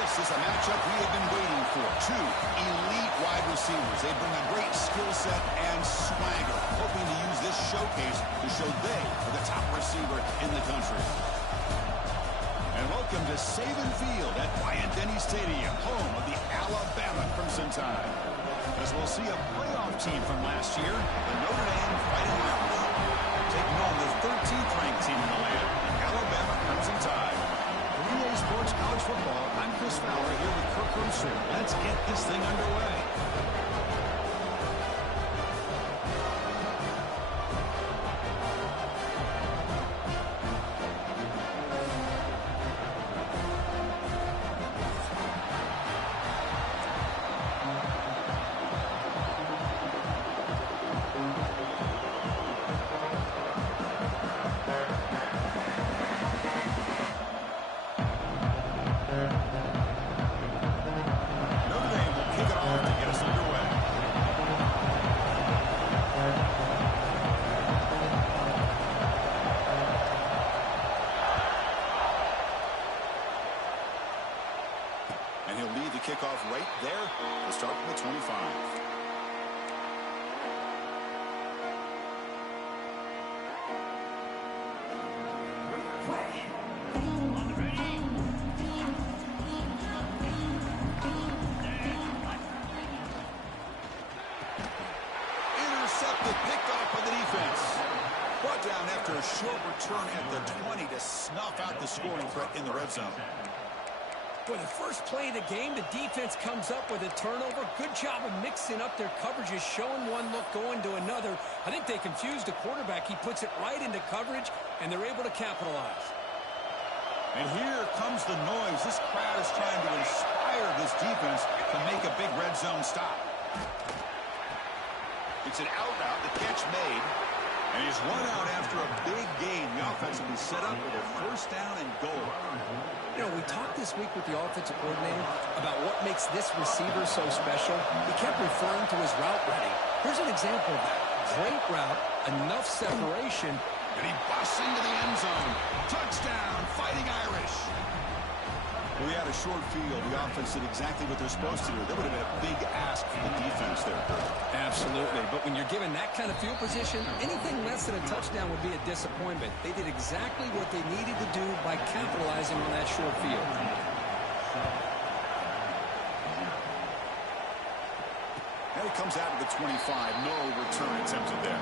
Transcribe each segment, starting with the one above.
This is a matchup we have been waiting for. Two elite wide receivers. They bring a great skill set and swagger, hoping to use this showcase to show they are the top receiver in the country. And welcome to Saban Field at Bryant-Denny Stadium, home of the Alabama Crimson Tide. As we'll see a playoff team from last year, the Notre Dame Fighting Irish, taking on the 13th ranked team in the land, the Alabama Crimson Tide. For EA Sports College Football, I'm Chris Fowler here with Kirk Herbstreit. Let's get this thing underway. And he'll lead the kickoff right there to start from the 25. Intercepted, picked off by the defense. Brought down after a short return at the 20 to snuff out the scoring threat in the red zone. For the first play of the game, the defense comes up with a turnover. Good job of mixing up their coverages, showing one look, going to another. I think they confused the quarterback. He puts it right into coverage, and they're able to capitalize. And here comes the noise. This crowd is trying to inspire this defense to make a big red zone stop. It's an out route, the catch made. And he's run out after a big gain. The offense will be set up with a first down and goal. You know, we talked this week with the offensive coordinator about what makes this receiver so special. He kept referring to his route running. Here's an example of that. Great route, enough separation. And he busts into the end zone. Touchdown, Fighting Irish. Well, we had a short field. The offense did exactly what they're supposed to do. That would have been a big ask for the defense there. Absolutely. But when you're given that kind of field position, anything less than a touchdown would be a disappointment. They did exactly what they needed to do by capitalizing on that short field. And he comes out of the 25. No return attempted there.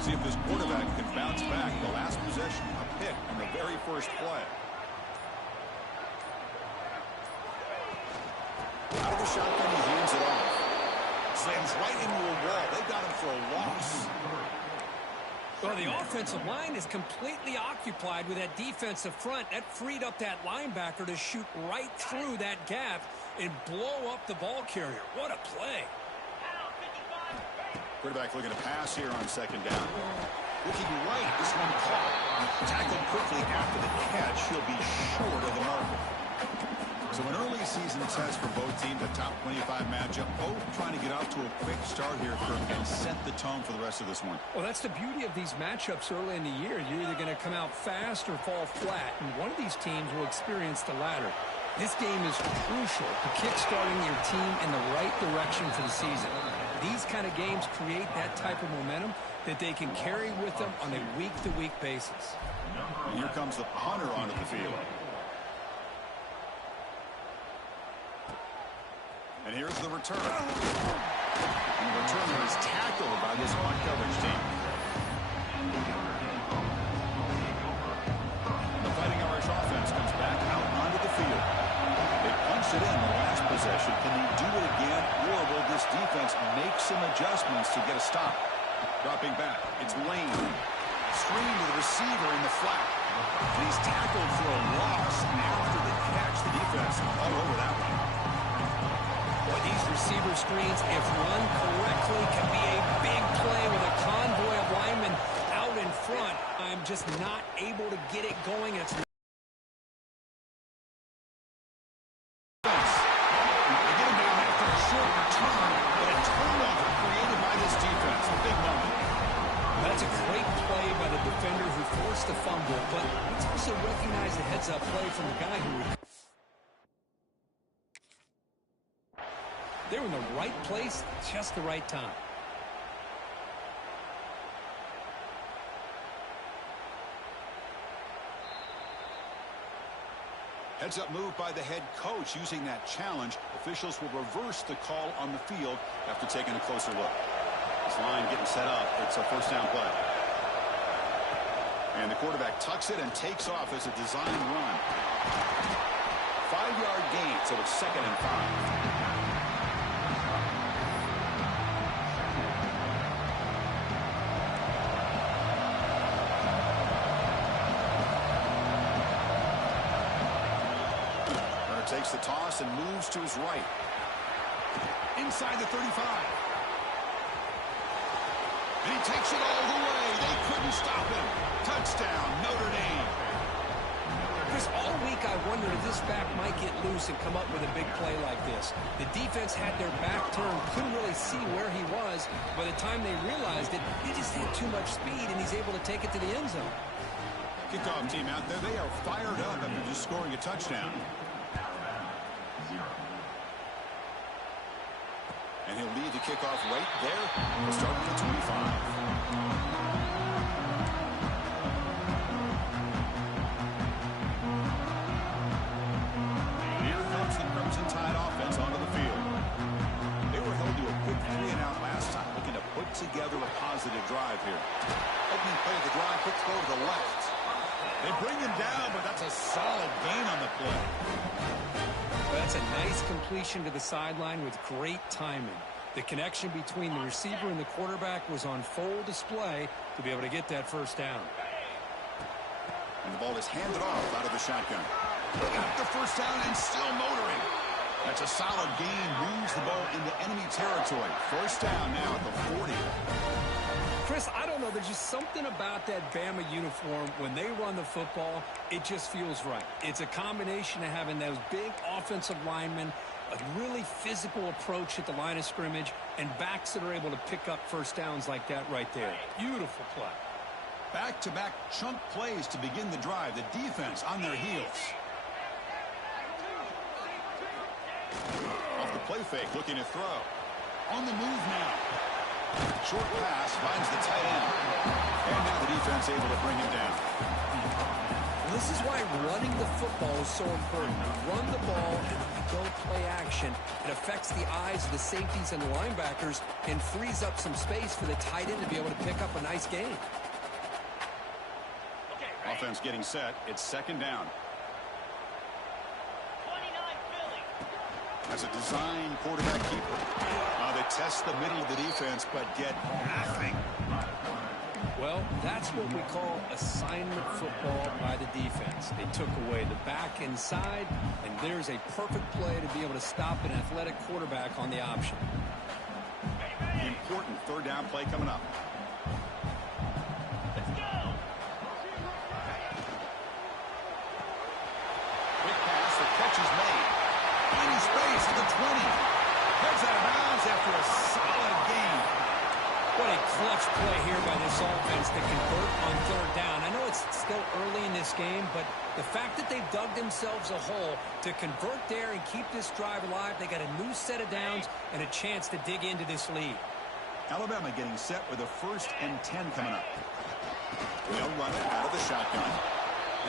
See if this quarterback can bounce back. The last possession, a pick on the very first play. Out of the shotgun, he hands it off. Slams right into a wall. They've got him for a loss. Well, the offensive line is completely occupied with that defensive front. That freed up that linebacker to shoot right through that gap and blow up the ball carrier. What a play. Quarterback looking to pass here on second down. Looking right, this one caught. Tackled quickly after the catch. He'll be short of the marker. So an early season test for both teams, a top 25 matchup. Both trying to get out to a quick start here, Kirk, and set the tone for the rest of this one. Well, that's the beauty of these matchups early in the year. You're either going to come out fast or fall flat, and one of these teams will experience the latter. This game is crucial to kickstarting your team in the right direction for the season. These kind of games create that type of momentum that they can carry with them on a week-to-week basis. And here comes the punter onto the field. And here's the return. And the returner is tackled by this one coverage team. The Fighting Irish offense comes back out onto the field. They punched it in the last possession. Can they do it again, or will this defense make some adjustments to get a stop? Dropping back, it's Lane. Screen to the receiver in the flat. And he's tackled for a loss. And after the catch, the defense all over that one. Boy, these receiver screens, if run correctly, can be a big play with a convoy of linemen out in front. I'm just not able to get it going. It's forced the fumble, but let's also recognize the heads-up play from the guy who... They're in the right place, just the right time. Heads-up move by the head coach. Using that challenge, officials will reverse the call on the field after taking a closer look. This line getting set up. It's a first down play. And the quarterback tucks it and takes off as a design run. 5-yard gain, so it's 2nd and 5. Takes the toss and moves to his right. Inside the 35. And he takes it all the way. They couldn't stop him. Touchdown, Notre Dame. Chris, all week I wondered if this back might get loose and come up with a big play like this. The defense had their back turned, couldn't really see where he was. By the time they realized it, he just had too much speed, and he's able to take it to the end zone. Kickoff team out there. They are fired up after just scoring a touchdown. And he'll lead the kickoff right there. We'll start at the 25. Here comes the Crimson Tide offense onto the field. They were held to a quick 3-and-out last time, looking to put together a positive drive here. Opening play of the drive, quick throw to the left. They bring him down, but that's a solid gain on the play. That's a nice completion to the sideline with great timing. The connection between the receiver and the quarterback was on full display to be able to get that first down. And the ball is handed off out of the shotgun. Got the first down and still motoring. That's a solid gain. Moves the ball into enemy territory. First down now at the 40. Chris, I don't know. There's just something about that Bama uniform. When they run the football, it just feels right. It's a combination of having those big offensive linemen, a really physical approach at the line of scrimmage, and backs that are able to pick up first downs like that right there. Beautiful play. Back-to-back chunk plays to begin the drive. The defense on their heels. Off the play fake, looking to throw. On the move now. Short pass finds the tight end. And now the defense able to bring him down. This is why running the football is so important. You run the ball, and if you don't play action, it affects the eyes of the safeties and the linebackers and frees up some space for the tight end to be able to pick up a nice gain. Offense getting set. It's 2nd down. 29 Philly. As a design quarterback keeper. They test the middle of the defense, but get nothing. Well, that's what we call assignment football by the defense. They took away the back inside, and there's a perfect play to be able to stop an athletic quarterback on the option. Important 3rd down play coming up. Let's go. Quick pass, the catch is made. Finding space at the 20. Heads out of bounds after a solid gain. What a clutch play here by this offense to convert on 3rd down. I know it's still early in this game, but the fact that they've dug themselves a hole to convert there and keep this drive alive, they got a new set of downs and a chance to dig into this lead. Alabama getting set with a 1st and 10 coming up. They'll run it out of the shotgun.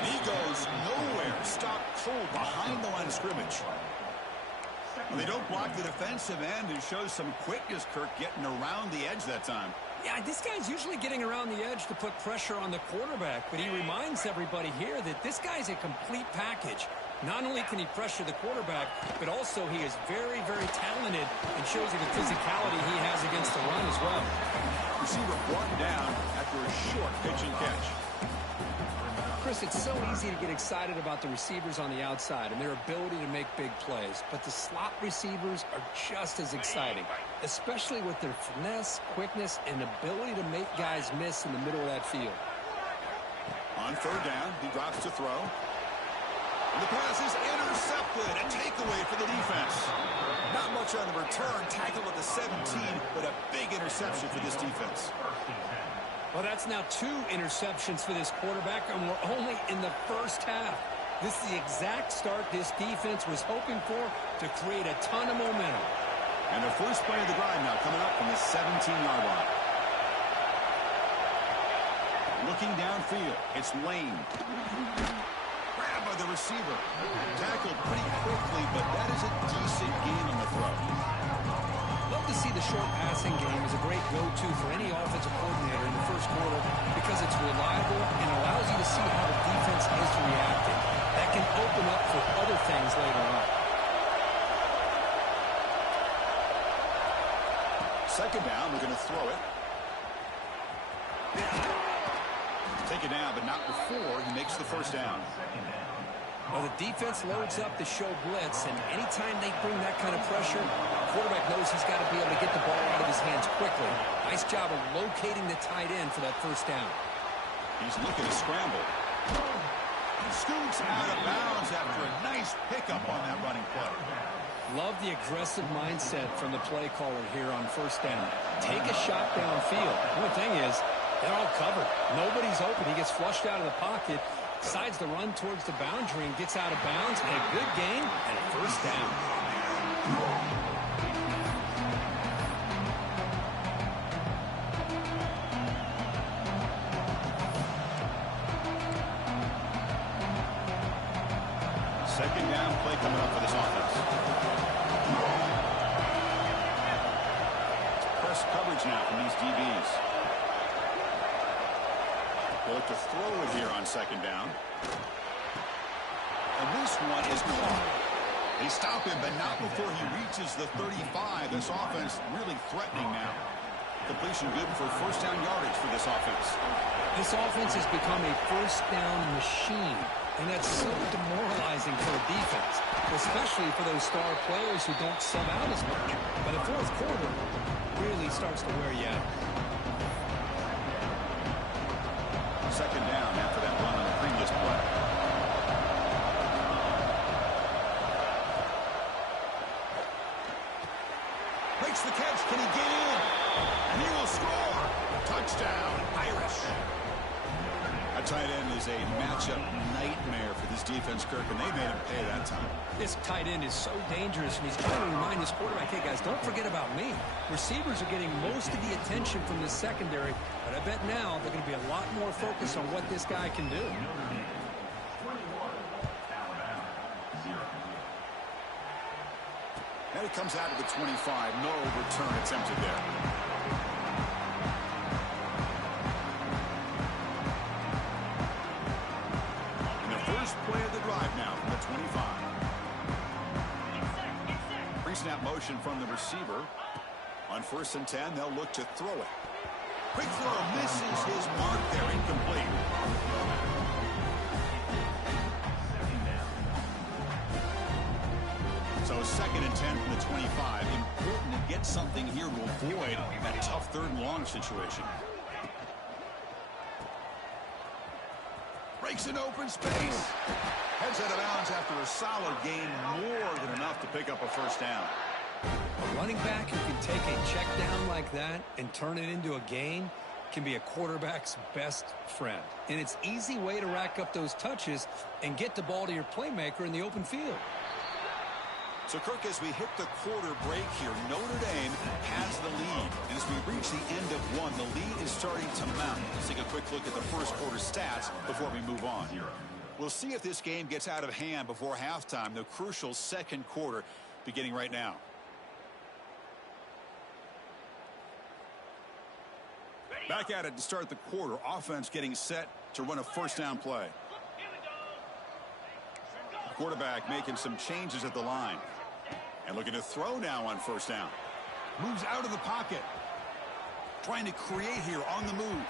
And he goes nowhere. Stopped cold behind the line of scrimmage. Well, they don't block the defensive end, and shows some quickness, Kirk, getting around the edge that time. Yeah, this guy's usually getting around the edge to put pressure on the quarterback, but he reminds everybody here that this guy's a complete package. Not only can he pressure the quarterback, but also he is very, very talented and shows you the physicality he has against the run as well. Receiver brought down after a short pitch and catch. Chris, it's so easy to get excited about the receivers on the outside and their ability to make big plays, but the slot receivers are just as exciting, especially with their finesse, quickness, and ability to make guys miss in the middle of that field. On 3rd down, he drops to throw. And the pass is intercepted. A takeaway for the defense. Not much on the return. Tackled at the 17, but a big interception for this defense. Well, that's now 2 interceptions for this quarterback, and we're only in the first half. This is the exact start this defense was hoping for to create a ton of momentum. And the first play of the drive now coming up from the 17-yard line. Looking downfield, it's Lane. Grabbed by the receiver. Tackled pretty quickly, but that is a decent gain on the throw. Love to see the short passing game as a great go-to for any offensive coordinator in the first quarter because it's reliable and allows you to see how the defense is reacting. That can open up for other things later on. Second down, we're going to throw it. Take it down, but not before he makes the first down. Well, the defense loads up to show blitz, and anytime they bring that kind of pressure, the quarterback knows he's got to be able to get the ball out of his hands quickly. Nice job of locating the tight end for that first down. He's looking to scramble. Scoots out of bounds after a nice pickup on that running play. Love the aggressive mindset from the play caller here on first down. Take a shot downfield. The only thing is, they're all covered. Nobody's open. He gets flushed out of the pocket, decides to run towards the boundary and gets out of bounds. And a good gain and a first down. Second down play coming up for this offense. Press coverage now from these DBs. They'll look to throw it here on second down. And this one is caught. They stop him, but not before he reaches the 35. This offense really threatening now. Completion good for first down yardage for this offense. This offense has become a first down machine, and that's so demoralizing for a defense, especially for those star players who don't sub out as much. But the fourth quarter really starts to wear you out. Second down after that run on the previous play. Breaks the catch. Can he get in? And he will score. Touchdown, Irish. A tight end is a matchup nightmare for this defense, Kirk, and they made him pay that time. This tight end is so dangerous, and he's trying to remind his quarterback, hey, guys, don't forget about me. Receivers are getting most of the attention from this secondary, but I bet now they're going to be a lot more focused on what this guy can do. And it comes out of the 25. No return attempted there. First play of the drive now from the 25. Pre-snap motion from the receiver. On 1st and 10, they'll look to throw it. Quick throw misses his mark there, incomplete. So 2nd and 10 from the 25. Important to get something here to avoid that tough 3rd and long situation. Breaks an open space. Heads out of bounds after a solid gain, more than enough to pick up a first down. A running back who can take a check down like that and turn it into a gain can be a quarterback's best friend. And it's an easy way to rack up those touches and get the ball to your playmaker in the open field. So, Kirk, as we hit the quarter break here, Notre Dame has the lead. And as we reach the end of one, the lead is starting to mount. Let's take a quick look at the first quarter stats before we move on. We'll see if this game gets out of hand before halftime, the crucial second quarter beginning right now. Back at it to start the quarter. Offense getting set to run a first down play. Quarterback making some changes at the line. And looking to throw now on first down. Moves out of the pocket. Trying to create here on the move.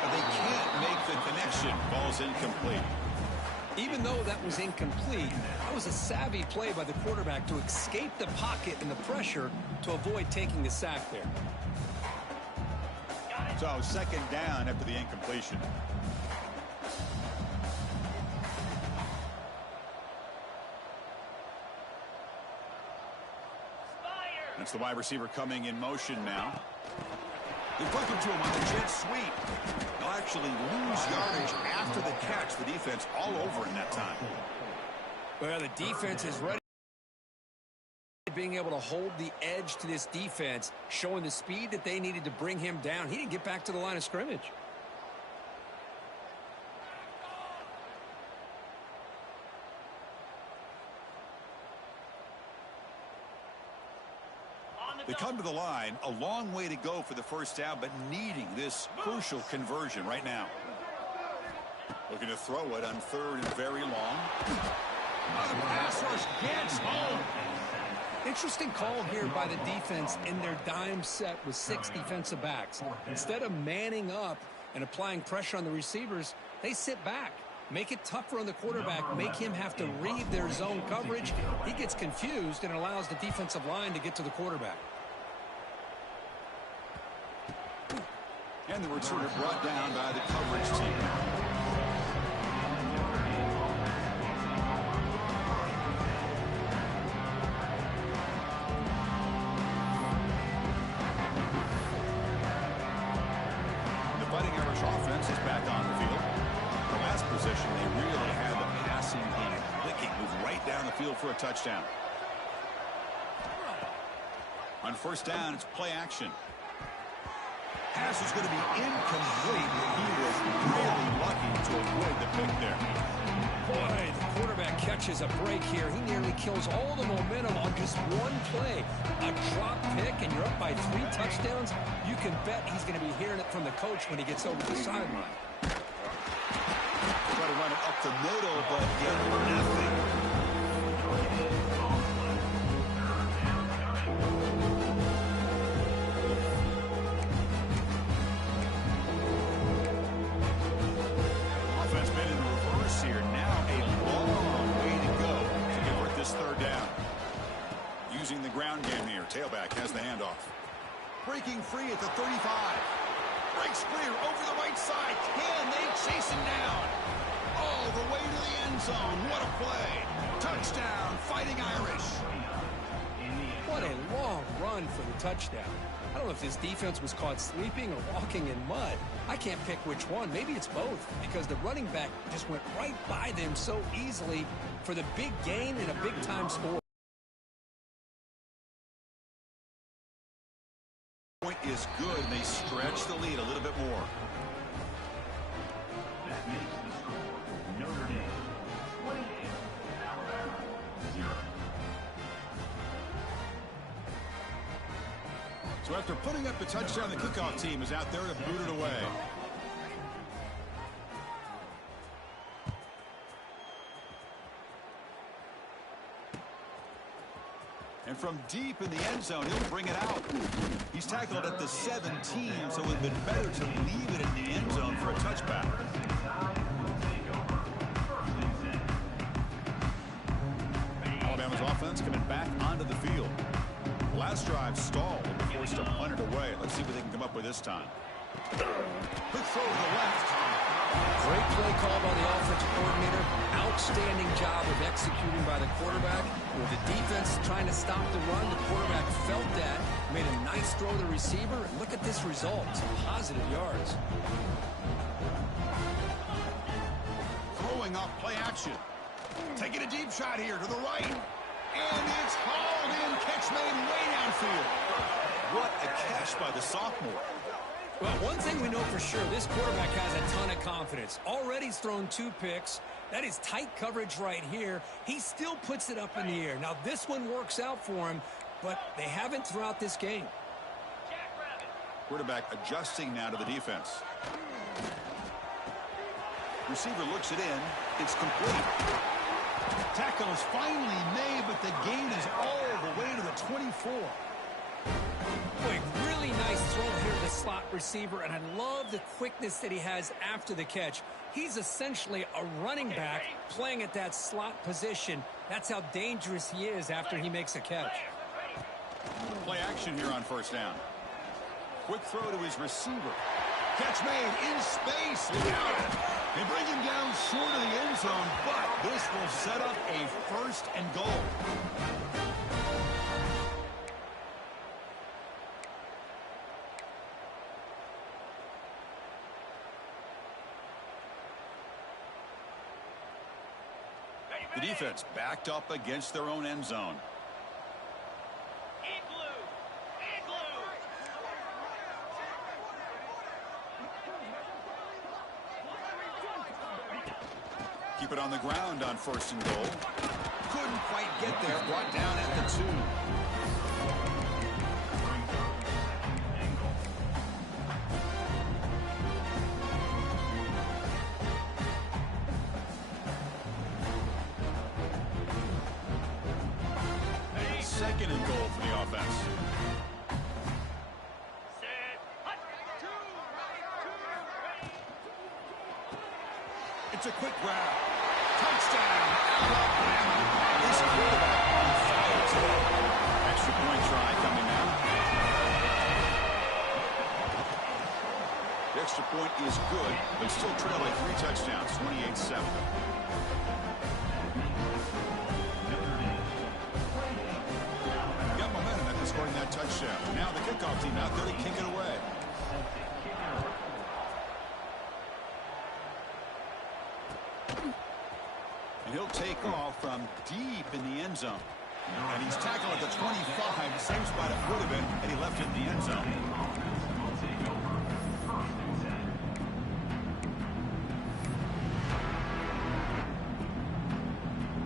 But they can't make the connection. Ball's incomplete. Even though that was incomplete, that was a savvy play by the quarterback to escape the pocket and the pressure to avoid taking the sack there. So 2nd down after the incompletion. That's the wide receiver coming in motion now. They flip him to him on the jet sweep. They'll actually lose yardage after the catch. The defense all over in that time. Well, the defense is ready. Being able to hold the edge to this defense, showing the speed that they needed to bring him down. He didn't get back to the line of scrimmage. They come to the line, a long way to go for the first down, but needing this crucial conversion right now. Looking to throw it on third and very long. The pass rush gets home. Interesting call here by the defense in their dime set with 6 defensive backs. Instead of manning up and applying pressure on the receivers, they sit back. Make it tougher on the quarterback. Make him have to read their zone coverage. He gets confused and allows the defensive line to get to the quarterback. And the returner brought down by the coverage team. The Fighting Irish offense is back on the field. The last possession, they really had the passing game clicking, moved right down the field for a touchdown. On first down, it's play action. Pass is going to be incomplete. He was really lucky to avoid the pick there. Boy, the quarterback catches a break here. He nearly kills all the momentum on just one play. A drop pick, and you're up by 3 touchdowns. You can bet he's going to be hearing it from the coach when he gets over the sideline. Try to run it up the middle, but get nothing. Using the ground game here. Tailback has the handoff. Breaking free at the 35. Breaks clear over the right side. Can they chase him down? All the way to the end zone. What a play. Touchdown, Fighting Irish. What a long run for the touchdown. I don't know if this defense was caught sleeping or walking in mud. I can't pick which one. Maybe it's both, because the running back just went right by them so easily for the big gain and a big-time score. Point is good, and they stretch the lead a little bit more. That makes the score Notre Dame 28, Alabama 0. So after putting up the touchdown, the kickoff team is out there to boot it away. And from deep in the end zone, he'll bring it out. He's tackled at the 17, so it would have been better to leave it in the end zone for a touchback. Alabama's offense coming back onto the field. Last drive stalled and forced to punt it away. Let's see what they can come up with this time. Quick throw to the left. Great play call by the offensive coordinator. Outstanding job of executing by the quarterback. With the defense trying to stop the run, the quarterback felt that, made a nice throw to the receiver, and look at this result. Some positive yards. Throwing off play action. Taking a deep shot here to the right. And it's hauled in. Catch made way downfield. What a catch by the sophomore. Well, one thing we know for sure, this quarterback has a ton of confidence. Already he's thrown 2 picks. That is tight coverage right here. He still puts it up in the air. Now, this one works out for him, but they haven't throughout this game. Quarterback adjusting now to the defense. Receiver looks it in. It's complete. Tackle is finally made, but the gain is all the way to the 24. Boy, really nice throw here to the slot receiver, and I love the quickness that he has after the catch. He's essentially a running back playing at that slot position. That's how dangerous he is after he makes a catch. Play action here on first down. Quick throw to his receiver. Catch made in space. Look out. They bring him down short of the end zone, but this will set up a first and goal. The defense backed up against their own end zone. Keep it on the ground on 1st and goal. Couldn't quite get there. Brought down at the 2. Second and goal for the offense. It's a quick grab. Touchdown, Alabama. This quarterback on fire today. Extra point try coming now. The extra point is good, but still trail by 3 touchdowns, 28-7. Scoring that touchdown. Now the kickoff team out there to kick it away. And he'll take off from deep in the end zone. And he's tackled at the 25, the same spot it would have been had he left it in the end zone.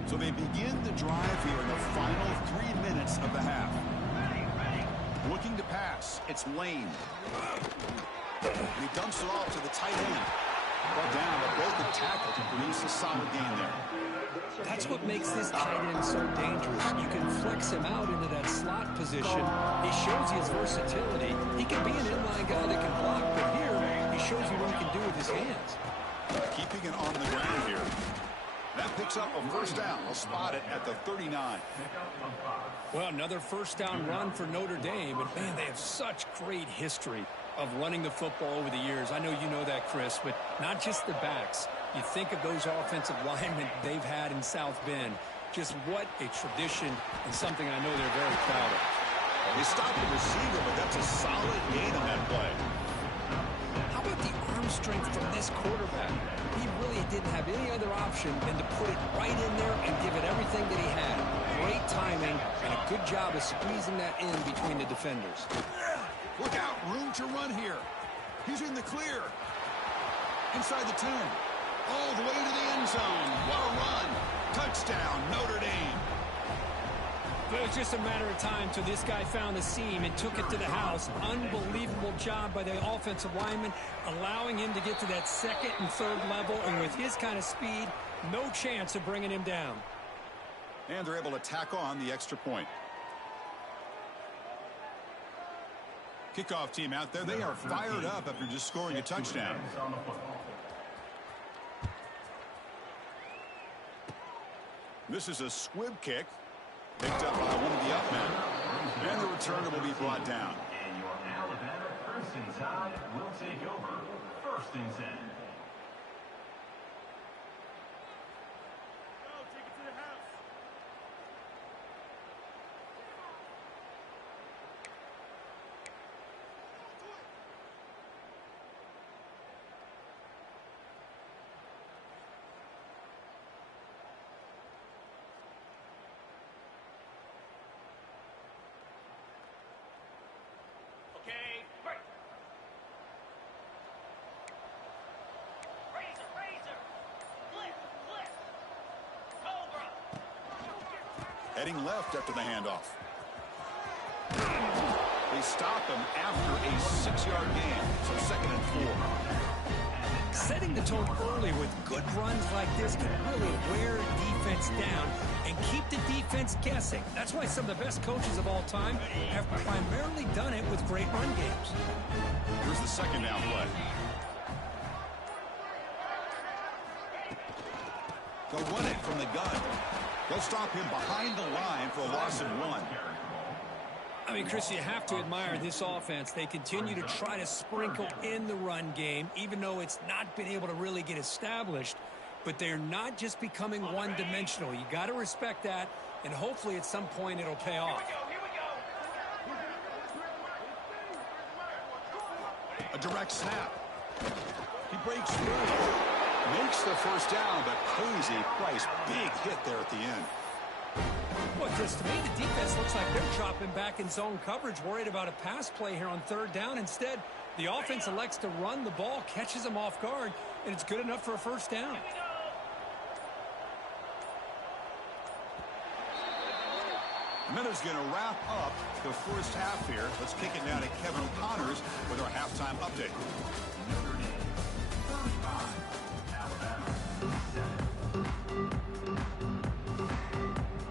So they begin the drive here in the final 3 minutes of the half. Looking to pass. It's Lane. He dumps it off to the tight end. Brought down, but broke the tackle to produce a solid gain there. That's what makes this tight end so dangerous. You can flex him out into that slot position. He shows you his versatility. He can be an inline guy that can block, but here he shows you what he can do with his hands. Keeping it on the ground here. That picks up a 1st down. We'll spot it at the 39. Well, another 1st down run for Notre Dame. And, man, they have such great history of running the football over the years. I know you know that, Chris, but not just the backs. You think of those offensive linemen they've had in South Bend. Just what a tradition and something I know they're very proud of. They stopped the receiver, but that's a solid gain on that play. How about the arm strength from this quarterback? He really didn't have any other option than to put it right in there and give it everything that he had. Great timing and a good job of squeezing that in between the defenders. Look out, room to run here. He's in the clear. Inside the 10. All the way to the end zone. What a run. Touchdown, Notre Dame. It was just a matter of time till this guy found the seam and took it to the house. Unbelievable job by the offensive lineman, allowing him to get to that 2nd and 3rd level, and with his kind of speed, no chance of bringing him down. And they're able to tack on the extra point. Kickoff team out there, they are fired up after just scoring a touchdown. This is a squib kick. Picked up by one of the up men. And the returner will be brought down. And your Alabama Crimson Tide will take over 1st and 10. Heading left after the handoff. They stop him after a 6-yard gain, so 2nd and 4. Setting the tone early with good runs like this can really wear defense down and keep the defense guessing. That's why some of the best coaches of all time have primarily done it with great run games. Here's the 2nd down play. They'll run it from the gun. They'll stop him behind the line for a loss of 1. I mean, Chris, you have to admire this offense. They continue to try to sprinkle in the run game, even though it's not been able to really get established. But they're not just becoming one-dimensional. You got to respect that, and hopefully at some point it'll pay off. A direct snap. He breaks through. Makes the first down, but pays a price. Big hit there at the end. Well, Chris, to me, the defense looks like they're dropping back in zone coverage, worried about a pass play here on third down. Instead, the offense elects to run the ball, catches them off guard, and it's good enough for a first down. And that is going to wrap up the first half here. Let's kick it down to Kevin O'Connors with our halftime update. Notre Dame 35, Alabama 7.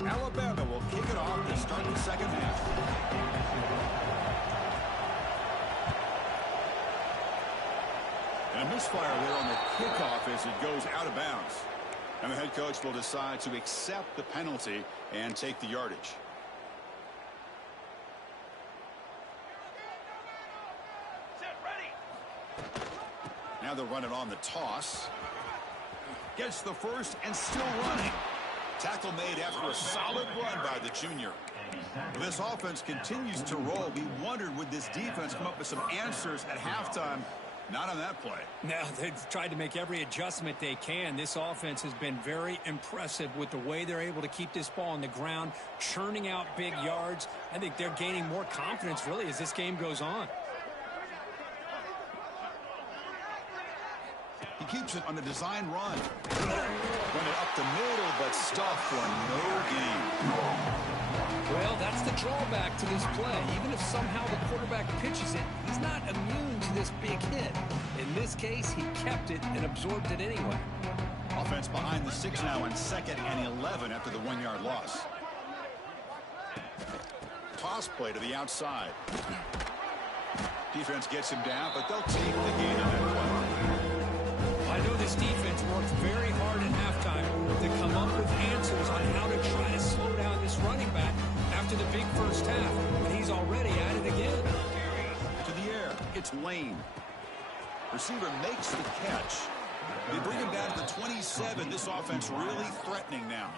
Alabama will kick it off to start the second half. And a misfire there on the kickoff as it goes out of bounds. And the head coach will decide to accept the penalty and take the yardage. Now they'll run it on the toss. Gets the first and still running. Tackle made after a solid run by the junior. This offense continues to roll. We wondered, would this defense come up with some answers at halftime? Not on that play. Now, they've tried to make every adjustment they can. This offense has been very impressive with the way they're able to keep this ball on the ground, churning out big yards. I think they're gaining more confidence, really, as this game goes on. He keeps it on a design run. Run it up the middle, but stuffed for no gain. Well, that's the drawback to this play. Even if somehow the quarterback pitches it, he's not immune to this big hit. In this case, he kept it and absorbed it anyway. Offense behind the 6 now on 2nd and 11 after the 1-yard loss. Toss play to the outside. Defense gets him down, but they'll take the gain on that play. I know this defense worked very hard at halftime to come up with answers on how to try to slow down this running back after the big first half, and he's already at it again. To the air, it's Lane. Receiver makes the catch. They bring him down to the 27. This offense really threatening now.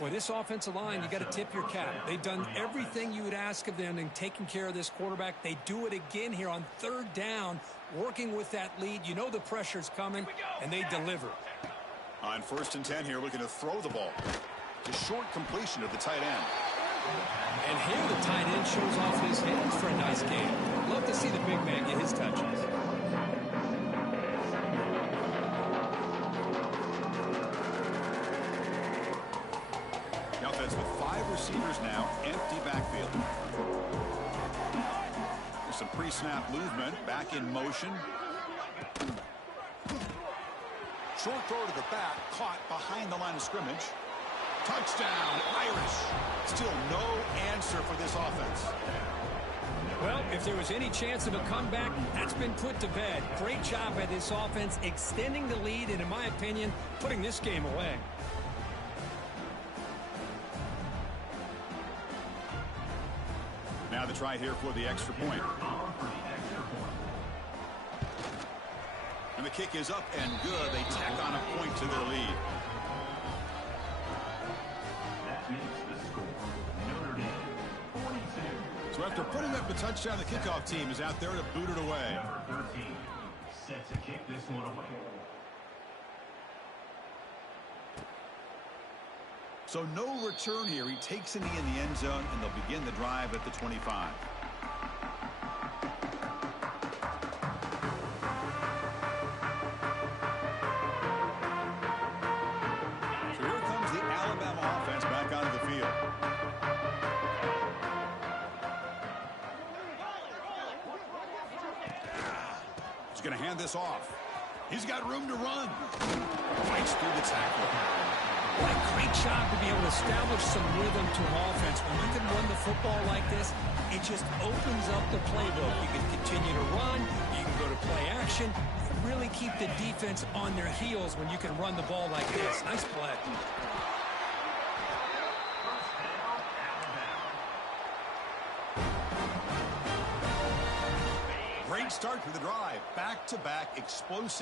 Boy, this offensive line, you got to tip your cap. They've done everything you would ask of them in taking care of this quarterback. They do it again here on third down, working with that lead. You know the pressure's coming, and they deliver. On 1st and 10 here, looking to throw the ball. It's a short completion of the tight end. And here the tight end shows off his hands for a nice game. Love to see the big man get his touches. The offense with 5 receivers now, empty backfield. There's some pre-snap movement, back in motion. Short throw to the back, caught behind the line of scrimmage. Touchdown, Irish. Still no answer for this offense. Well, if there was any chance of a comeback, that's been put to bed. Great job by this offense extending the lead and, in my opinion, putting this game away. Now the try here for the extra point. And the kick is up and good. They tack on a point to their lead. That makes the score Notre Dame 42. So after putting up the touchdown, the kickoff team is out there to boot it away. Number 13 set to kick this one away. So no return here. He takes it in the end zone, and they'll begin the drive at the 25. So here comes the Alabama offense back onto the field. He's going to hand this off. He's got room to run. Fights through the tackle. What a great job to be able to establish some rhythm to an offense. When you can run the football like this, it just opens up the playbook. You can continue to run. You can go to play action. Really keep the defense on their heels when you can run the ball like this. Nice play. Great start to the drive. Back-to-back explosive.